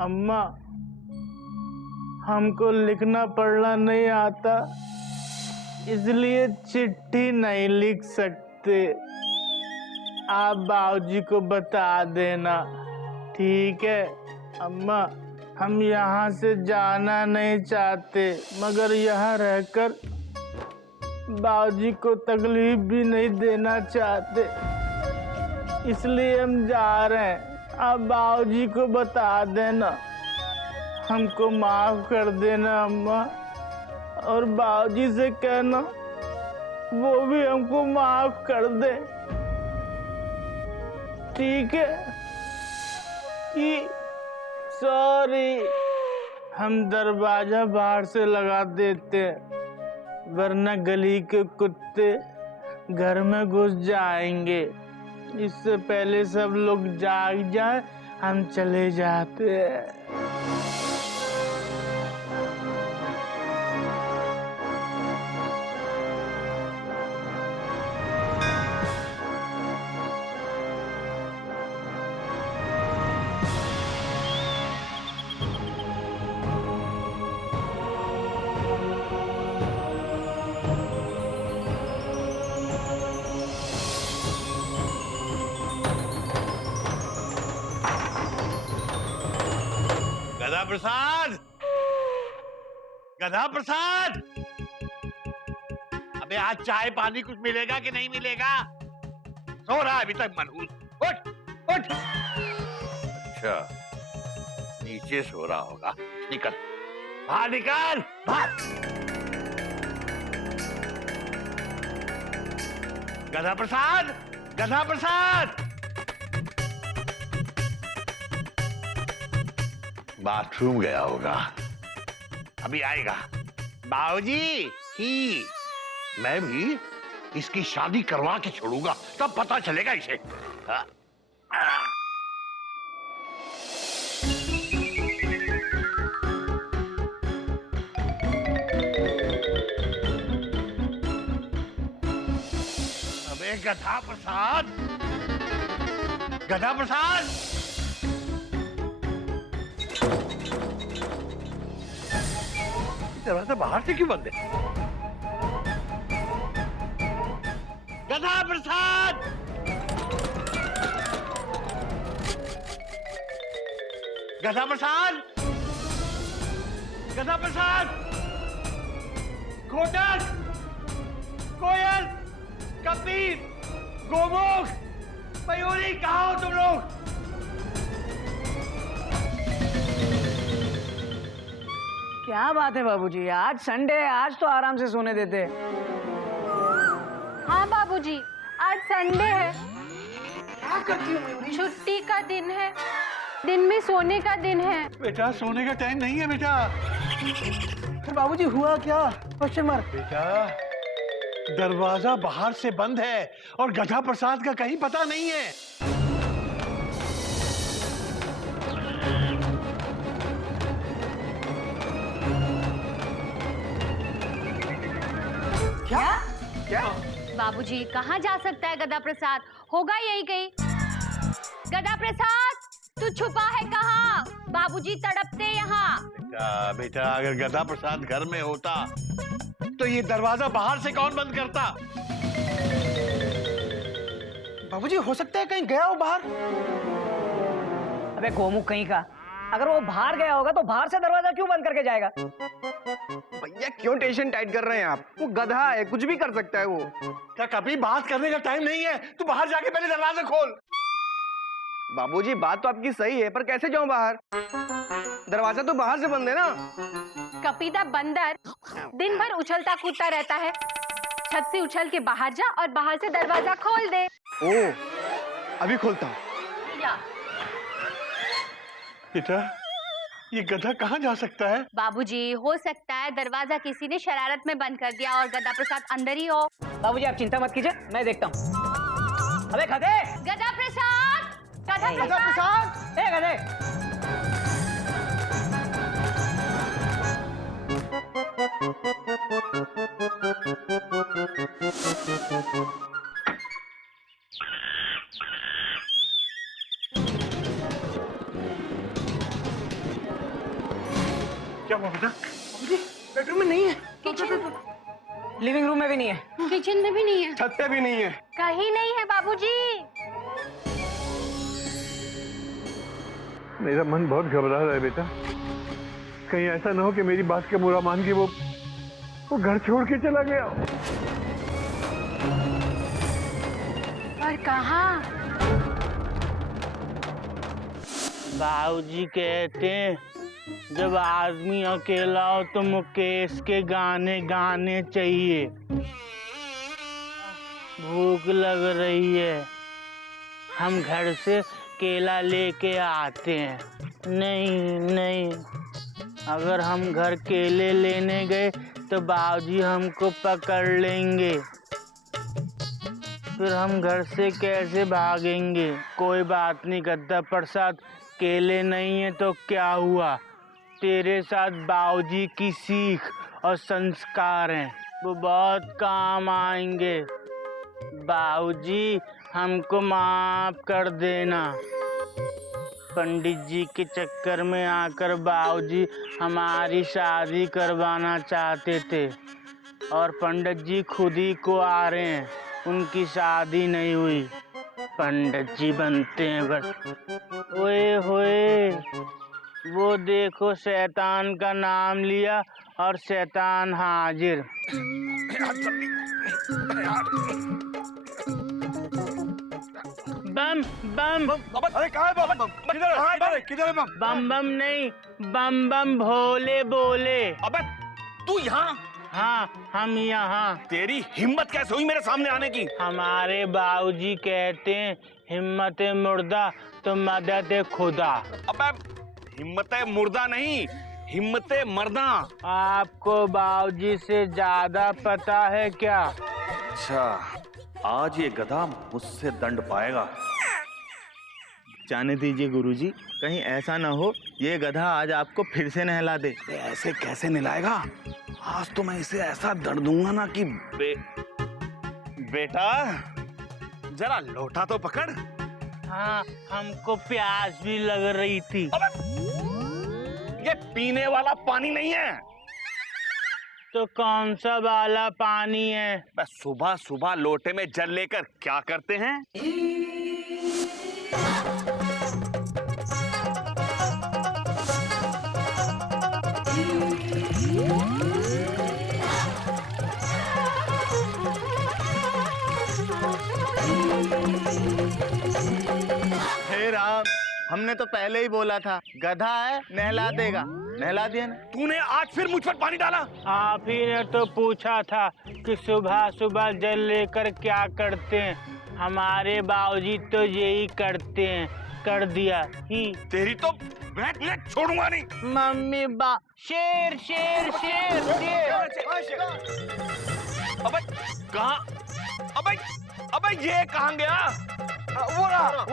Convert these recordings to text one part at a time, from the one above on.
अम्मा, हमको लिखना पढ़ना नहीं आता, इसलिए चिट्ठी नहीं लिख सकते। आप बाबूजी को बता देना, ठीक है? अम्मा, हम यहाँ से जाना नहीं चाहते, मगर यहाँ रहकर बाबूजी को तकलीफ भी नहीं देना चाहते, इसलिए हम जा रहे हैं। आप बाबूजी को बता देना, हमको माफ कर देना अम्मा, और बाबूजी से कहना वो भी हमको माफ कर दे, ठीक है? कि सॉरी, हम दरवाजा बाहर से लगा देते, वरना गली के कुत्ते घर में घुस जाएंगे। इससे पहले सब लोग जाग जाए, हम चले जाते हैं। गधा प्रसाद, गधा प्रसाद, अबे आज चाय पानी कुछ मिलेगा कि नहीं मिलेगा? सो रहा है अभी तक मनहूस। उठ उठ। अच्छा, नीचे सो रहा होगा। निकल बाहर, निकल बाहर। गधा प्रसाद, गधा प्रसाद, बाथरूम गया होगा, अभी आएगा। बाबूजी ही, मैं भी इसकी शादी करवा के छोड़ूंगा, तब पता चलेगा इसे। अबे गधा प्रसाद, गधा प्रसाद, दरवाजा बाहर से क्यों बंद है? गधा प्रसाद, गधा प्रसाद, गधा प्रसाद, घोटक, कोयल, कपीर, गोमुख, मयूरी, कहाँ हो तुम लोग? क्या बात है बाबूजी, आज संडे है, आज तो आराम से सोने देते। हाँ बाबूजी, आज संडे है। क्या करती हो मयूरी? छुट्टी का दिन है, दिन में सोने का दिन है। बेटा सोने का टाइम नहीं है बेटा। फिर बाबूजी हुआ क्या? Question mark. बेटा दरवाजा बाहर से बंद है और गधा प्रसाद का कहीं पता नहीं है। क्या? क्या? बाबूजी कहाँ जा सकता है गधा प्रसाद? होगा यही कहीं। गधा प्रसाद, तू छुपा है कहाँ? बाबूजी तड़पते यहाँ। बेटा बेटा, अगर गधा प्रसाद घर में होता तो ये दरवाजा बाहर से कौन बंद करता? बाबूजी हो सकता है कहीं गया हो बाहर। अबे गोमुख कहीं का, अगर वो बाहर गया होगा तो बाहर से दरवाजा क्यों बंद करके जाएगा? भैया क्यों टेंशन टाइट कर रहे हैं आप? वो गधा है, कुछ भी कर सकता है वो। क्या कभी बात करने का टाइम नहीं है? तू बाहर जाके पहले दरवाजा खोल। बाबूजी बात तो आपकी सही है, पर कैसे जाऊं बाहर? दरवाजा तो बाहर से बंद है ना। कपीदा बंदर दिन भर उछलता कूदता रहता है। छत से उछल के बाहर जा और बाहर से दरवाजा खोल दे। ओ, अभी खोलता हूँ। बेटा ये गधा कहाँ जा सकता है? बाबूजी हो सकता है दरवाजा किसी ने शरारत में बंद कर दिया और गधा प्रसाद अंदर ही हो। बाबूजी आप चिंता मत कीजिए, मैं देखता हूँ। अबे गधे! गधा प्रसाद, गधा प्रसाद, ए गधे! क्या हुआ बेटा? बेडरूम में नहीं है, किचन लिविंग रूम में भी नहीं है, किचन में भी नहीं है, छत पे भी नहीं है। कहीं नहीं है बाबूजी। मेरा मन बहुत घबरा रहा है बेटा। कहीं ऐसा ना हो कि मेरी बात का बुरा मान के वो घर छोड़ के चला गया। पर कहाँ? बाबूजी कहते हैं जब आदमी अकेला हो तो मुकेश के गाने गाने चाहिए। भूख लग रही है, हम घर से केला लेके आते हैं। नहीं नहीं, अगर हम घर केले लेने गए तो बाबूजी हमको पकड़ लेंगे, फिर हम घर से कैसे भागेंगे? कोई बात नहीं गद्दा प्रसाद, केले नहीं है तो क्या हुआ, तेरे साथ बाबूजी की सीख और संस्कार हैं, वो बहुत काम आएंगे। बाबूजी हमको माफ कर देना। पंडित जी के चक्कर में आकर बाबूजी हमारी शादी करवाना चाहते थे और पंडित जी खुद ही को आ रहे हैं, उनकी शादी नहीं हुई। पंडित जी बनते हैं बस। ओए होए, वो देखो शैतान का नाम लिया और शैतान हाजिर। बम बम, अरे कहाँ है बम? किधर है बम? बम बम नहीं, बम बम भोले बोले। अबे तू यहाँ? हाँ, हम यहाँ। तेरी हिम्मत कैसे हुई मेरे सामने आने की? हमारे बाबूजी कहते हैं हिम्मत मुर्दा तो मदद खुदा। अबे हिम्मत मुर्दा नहीं, हिम्मत मर्दा। आपको बाबूजी से ज्यादा पता है क्या? अच्छा, आज ये गधा मुझसे दंड पाएगा। जाने दीजिए गुरुजी, कहीं ऐसा ना हो ये गधा आज आपको फिर से नहला दे। ऐसे कैसे नहलाएगा? आज तो मैं इसे ऐसा दंड दूंगा ना कि बेटा जरा लोटा तो पकड़। हाँ, हमको प्यास भी लग रही थी। ये पीने वाला पानी नहीं है। तो कौन सा वाला पानी है? बस सुबह सुबह लोटे में जल लेकर क्या करते हैं? हे राम, हमने तो पहले ही बोला था गधा है नहला देगा, नहला दिया ना। तूने आज फिर मुझ पर पानी डाला। आप ही ने तो पूछा था कि सुबह सुबह जल लेकर क्या करते हैं। हमारे बाबूजी तो यही करते हैं, कर दिया ही। तेरी तो मैं छोड़ूंगा नहीं। मम्मी बा शेर शेर शेर शेर। अबे कहाँ? अबे ये कहाँ गया? वो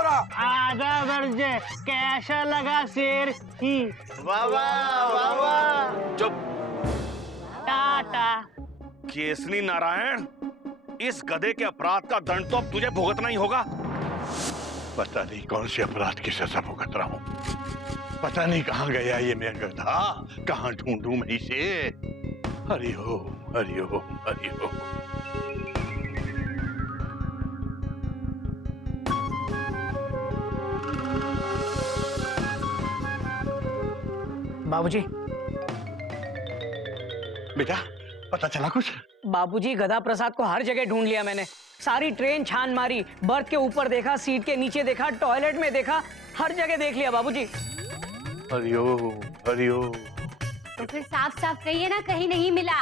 रहा। आधा वर्ज कैसा लगा शेर ही? वाह वाह वाह वाह। चुप। टाटा। केसरी नारायण, इस गधे के अपराध का दंड तो अब तुझे भुगतना ही होगा। पता नहीं कौन से अपराध की सजा भुगत रहा हूँ। पता नहीं कहाँ गया ये मेरा गधा, कहाँ ढूंढूं मैं इसे। हरि ओम हरि ओम हरि ओम। बाबूजी, बेटा पता चला कुछ? बाबूजी गधा प्रसाद को हर जगह ढूंढ लिया मैंने। सारी ट्रेन छान मारी, बर्थ के ऊपर देखा, सीट के नीचे देखा, टॉयलेट में देखा, हर जगह देख लिया बाबूजी। हरि ओम हरि ओम। तो फिर साफ साफ कहिए ना, कहीं नहीं मिला।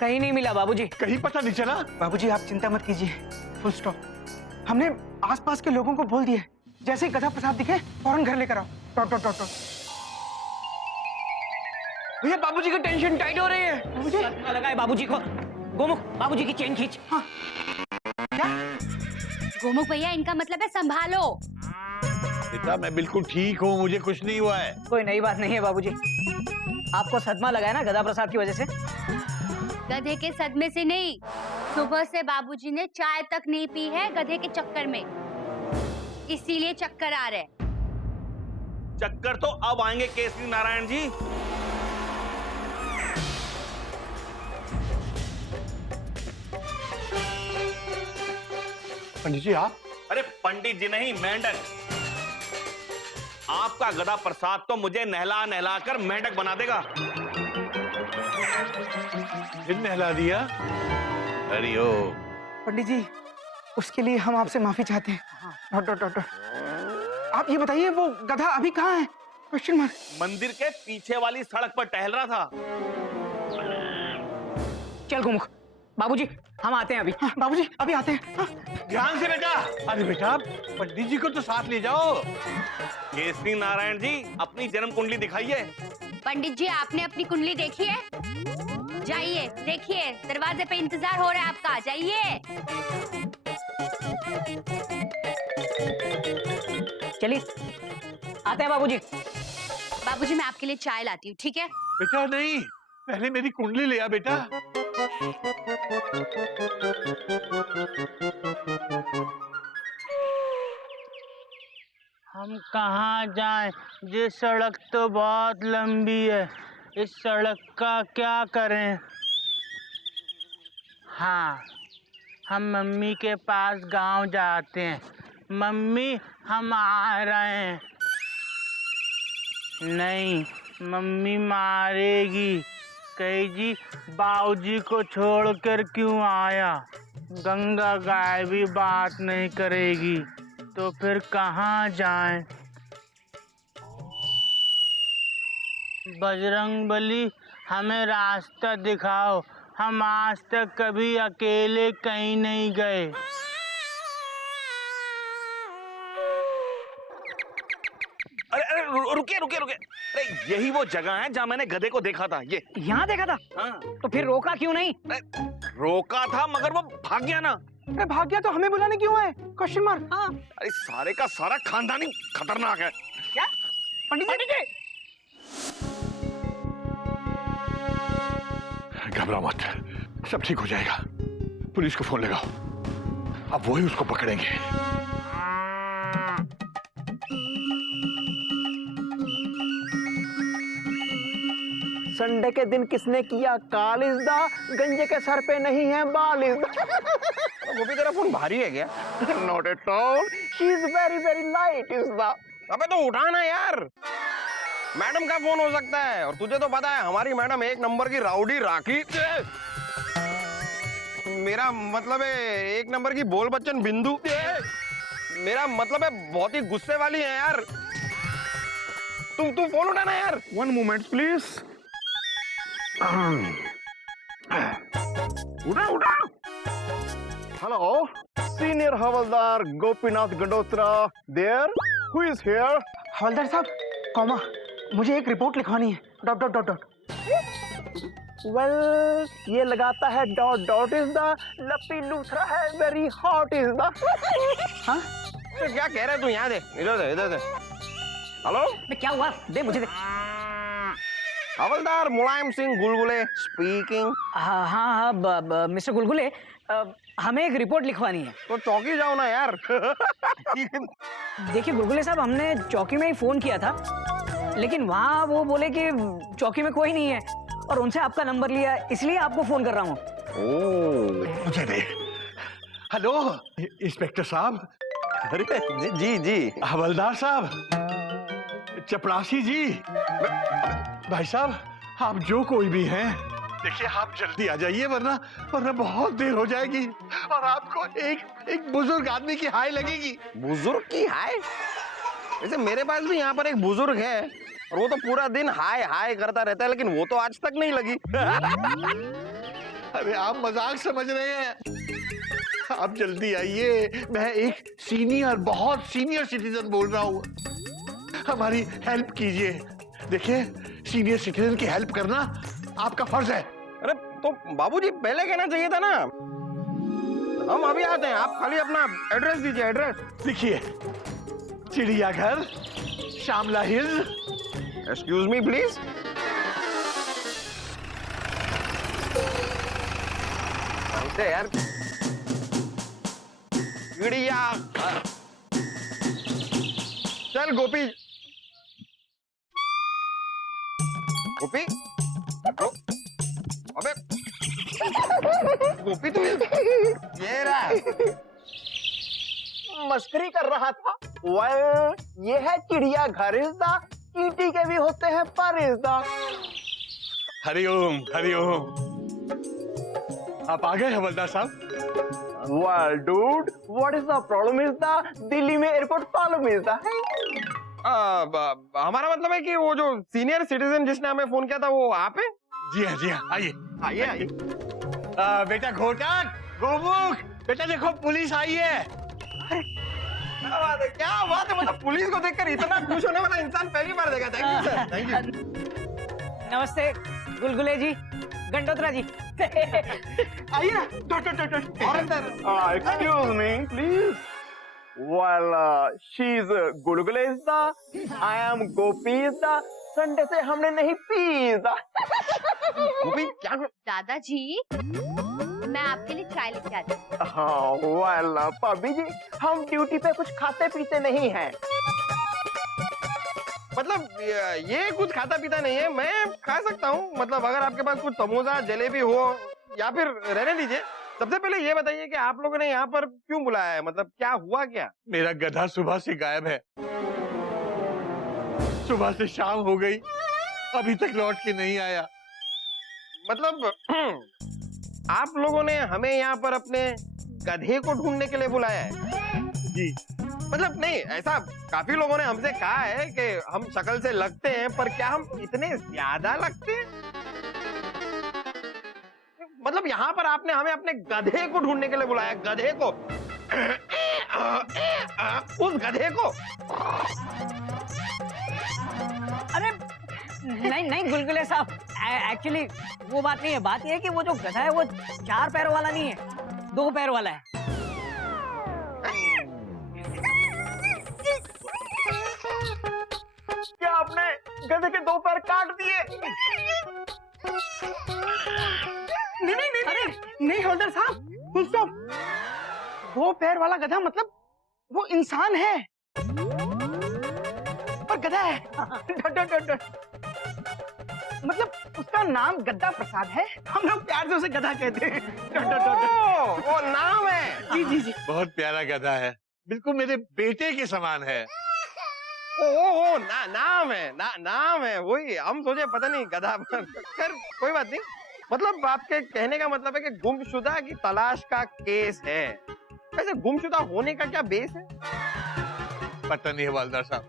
कहीं नहीं मिला बाबूजी। कहीं पता नहीं चला? बाबूजी आप चिंता मत कीजिए, फुल स्टॉप। हमने आसपास के लोगों को बोल दिया, जैसे ही गधा प्रसाद दिखे फौरन घर लेकर आओ। Taught taught taught. भैया बाबूजी की टेंशन टाइट हो रही है। बाबूजी लगाए बाबूजी को। गोमुख, बाबूजी की चेन खींच। हाँ। गोमुख भैया, इनका मतलब है संभालो। बेटा मैं बिल्कुल ठीक हूँ, मुझे कुछ नहीं हुआ है। कोई नई बात नहीं है बाबूजी। आपको सदमा लगा है ना गधा प्रसाद की वजह से। गधे के सदमे से नहीं, सुबह से बाबूजी ने चाय तक नहीं पी है गधे के चक्कर में, इसीलिए चक्कर आ रहे। चक्कर तो अब आएंगे केसरी नारायण जी। पंडित जी आप? अरे पंडित जी नहीं, मेंढक। आपका गदा प्रसाद तो मुझे नहला नहला कर मेंढक बना देगा। फिर नहला दिया? अरे ओ पंडित जी, उसके लिए हम आपसे माफी चाहते हैं। डॉक्टर, आप ये बताइए वो गधा अभी कहाँ है? Question mark. मंदिर के पीछे वाली सड़क पर टहल रहा था। चल गुमुख, बाबूजी हम आते हैं अभी। हाँ, बाबूजी अभी आते हैं। हाँ। ध्यान से बेटा। अरे बेटा पंडित जी को तो साथ ले जाओ। केसरी नारायण जी अपनी जन्म कुंडली दिखाइए। पंडित जी आपने अपनी कुंडली देखी है? जाइए देखिए, दरवाजे पे इंतजार हो रहा है आपका, जाइए। चलिए आते हैं बाबूजी। बाबूजी मैं आपके लिए चाय लाती हूँ, ठीक है? बेटा नहीं, पहले मेरी कुंडली ले आ बेटा। हम कहाँ जाएं? ये सड़क तो बहुत लंबी है, इस सड़क का क्या करें? हाँ, हम मम्मी के पास गांव जाते हैं। मम्मी हम आ रहे हैं। नहीं, मम्मी मारेगी, कहेगी बाबूजी को छोड़कर क्यों आया। गंगा गाय भी बात नहीं करेगी, तो फिर कहाँ जाएं? बजरंगबली हमें रास्ता दिखाओ, हम आज तक कभी अकेले कहीं नहीं गए। अरे अरे रुकिए रुकिए रुकिए। अरे यही वो जगह है जहाँ मैंने गधे को देखा था। ये यहाँ देखा था? हाँ। तो फिर रोका क्यों नहीं? रोका था मगर वो भाग गया ना। अरे भाग गया तो हमें बुलाने क्यों आए? Question mark. हाँ। अरे सारे का सारा खानदानी खतरनाक है। क्या पंडित जी? घबरा मत, सब ठीक हो जाएगा। पुलिस को फोन लगाओ, अब वही उसको पकड़ेंगे। संडे के दिन किसने किया काल इज़दा, गंजे के सर पे नहीं है बाल इज़दा। वो भी तेरा फोन भारी है क्या? Not at all, she is very very light इज़दा। अबे तो उठाना यार, मैडम का फोन हो सकता है। और तुझे तो पता है हमारी मैडम एक नंबर की राउडी राखी। मेरा मतलब है एक नंबर की बोल बच्चन बिंदु। मेरा मतलब है बहुत ही गुस्से वाली है यार। तू फोन उठाना यार। One moment please. उठा। हेलो, सीनियर हवलदार Gopinath Gadotra there, who is here? हवलदार साहब, कॉमा, मुझे एक रिपोर्ट लिखवानी है। Dot dot dot dot. Well, ये लगाता है डॉट डॉट इज द लपी लूथरा है वेरी हॉट इज द। हाँ, तो क्या कह रहे तू? यहाँ दे, इधर दे। हेलो, क्या हुआ? दे मुझे दे। हवलदार मुलायम सिंह गुलगुले स्पीकिंग। हाँ मिस्टर गुलगुले, हमें एक रिपोर्ट लिखवानी है। तो चौकी जाओ ना यार। देखिए गुलगुले साहब, हमने चौकी में ही फोन किया था, लेकिन वहाँ वो बोले कि चौकी में कोई नहीं है और उनसे आपका नंबर लिया, इसलिए आपको फोन कर रहा हूँ। मुझे दे। हेलो इंस्पेक्टर साहब। अरे जी हवलदार साहब, चपरासी जी, भाई साहब, आप जो कोई भी हैं, देखिए आप जल्दी आ जाइए, वरना बहुत देर हो जाएगी और आपको एक बुजुर्ग आदमी की हाय लगेगी। बुजुर्ग की हाय? वैसे मेरे पास भी यहाँ पर एक बुजुर्ग है और वो तो पूरा दिन हाय हाय करता रहता है, लेकिन वो तो आज तक नहीं लगी। अरे आप मजाक समझ रहे हैं। आप जल्दी आइए, मैं एक सीनियर, बहुत सीनियर सिटीजन बोल रहा हूँ, हमारी हेल्प कीजिए। देखिए, सीनियर सिटीजन की हेल्प करना आपका फर्ज है। अरे तो बाबूजी पहले कहना चाहिए था ना। हम अभी आते हैं, आप खाली अपना एड्रेस दीजिए। एड्रेस लिखिए, चिड़ियाघर, Shyamla Hills. Excuse me please. यार चिड़ियाघर। चल गोपी, गोपी अबे गोपी तू ये रहा मस्करी कर रहा था। ये है चिड़ियाघर इज़दा, चींटी के भी होते हैं पर इज़दा। हरिओम हरिओम। आप आ गए हवलदार साहब? Well, dude, what is the problem is the Delhi में एयरपोर्ट प्रॉब्लम is the हमारा मतलब है कि वो जो सीनियर सिटीजन जिसने हमें फोन किया था वो आप हैं? जी हाँ आइए। आइए आइए। बेटा घोटक, गोमुख, बेटा देखो पुलिस आई है। क्या बात है, मतलब पुलिस को देखकर इतना खुश होने वाला इंसान पहली बार देखा। Thank you sir, thank you. नमस्ते गुलगुले जी, गंडोत्रा जी। आइए ना। और अंदर। Excuse me, please. Well, she's गुलगुले इज़दा, I am गोपी इज़दा। संडे से हमने नहीं पी इज़दा। गोपी क्या? दादाजी, मैं आपके लिए चाय लेके आती हूँ। हाँ, well, भाभी जी, हम ड्यूटी पे कुछ खाते पीते नहीं हैं। मतलब ये कुछ खाता पीता नहीं है, मैं खा सकता हूँ। मतलब अगर आपके पास कुछ समोसा जलेबी हो या फिर रहने दीजिए। सबसे पहले ये बताइए कि आप लोगों ने यहाँ पर क्यों बुलाया है, मतलब क्या हुआ क्या? मेरा गधा सुबह से गायब है। सुबह से शाम हो गई, अभी तक लौट के नहीं आया। मतलब आप लोगों ने हमें यहाँ पर अपने गधे को ढूंढने के लिए बुलाया है? जी। मतलब नहीं, ऐसा काफी लोगों ने हमसे कहा है कि हम शक्ल से लगते हैं, पर क्या हम इतने ज्यादा लगते हैं? मतलब यहाँ पर आपने हमें अपने गधे को ढूंढने के लिए बुलाया, गधे को। उस गधे को। अरे नहीं गुलगुले साहब, एक्चुअली वो बात नहीं है। बात ये है कि वो जो गधा है वो 4 पैरों वाला नहीं है, 2 पैर वाला है। क्या आपने गधे के 2 पैर काट दिए? नहीं हवलदार साहब, फुल स्टॉप। 2 पैर वाला गधा मतलब वो इंसान है और गधा है। मतलब उसका नाम गद्दा प्रसाद है, हम लोग प्यार से उसे गधा कहते हैं। वो नाम है। जी। बहुत प्यारा गधा है, बिल्कुल मेरे बेटे के समान है। नाम है, नाम है वही। हम सोचे पता नहीं गधा। खैर कोई बात नहीं। मतलब आपके कहने का मतलब है कि गुमशुदा की तलाश का केस है। वैसे गुमशुदा होने का क्या बेस है? पता नहीं हवलदार साहब,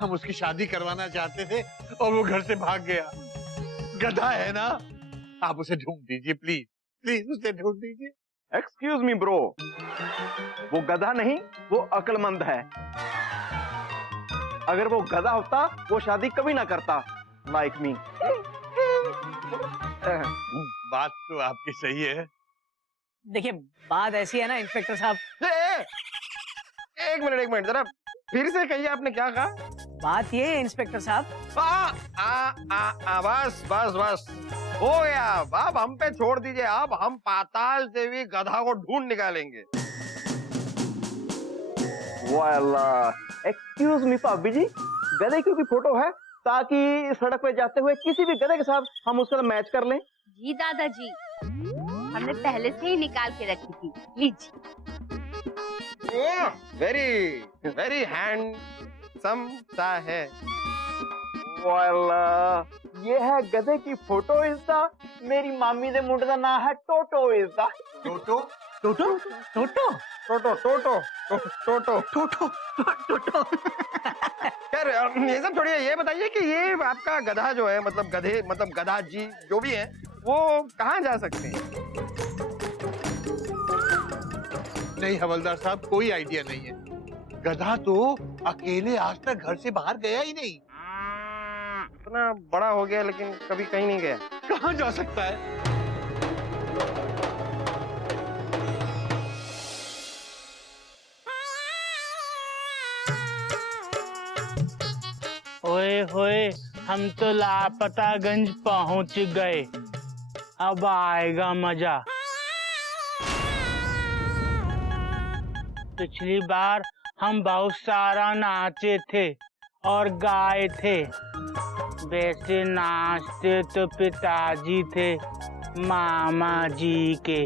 हम उसकी शादी करवाना चाहते थे और वो घर से भाग गया। गधा है ना, आप उसे ढूंढ दीजिए प्लीज, प्लीज उसे ढूंढ दीजिए। एक्सक्यूज मी ब्रो, वो गधा नहीं, वो अक्लमंद है। अगर वो गधा होता वो शादी कभी ना करता, लाइक मी। बात तो आपकी सही है। देखिए बात ऐसी है ना इंस्पेक्टर साहब। एक मिनट जरा फिर से कहिए, आपने क्या कहा? बात ये है इंस्पेक्टर साहब। बस हो गया। अब हम पे छोड़ दीजिए। अब हम पाताल से भी गधा को ढूंढ निकालेंगे। एक्सक्यूज मी भाभी जी, गधे की भी फोटो है ताकि सड़क पे जाते हुए किसी भी गधे के साथ हम उसका मैच कर लें। जी दादाजी, हमने पहले से ही निकाल के रखी थी, लीजिए। वेरी हैंडसम सा है। ये है गधे की फोटो इसका। मेरी मामी दे मुंडे दा नाम है टोटो इसका। टोटो टोटो टोटो टोटो। खैर ये सब छोड़िए, ये बताइए कि ये आपका गधा जो है, मतलब गधे, मतलब गधा जी जो भी है, वो कहाँ जा सकते हैं? नहीं हवलदार साहब, कोई आइडिया नहीं है। गधा तो अकेले आज तक घर से बाहर गया ही नहीं। इतना बड़ा हो गया लेकिन कभी कहीं नहीं गया। कहाँ जा सकता है? ओए होए, हम तो लापतागंज पहुंच गए। अब आएगा मजा। पिछली बार हम बहुत सारा नाचे थे और गाय थे। वैसे नाचते तो पिताजी थे, मामा जी के।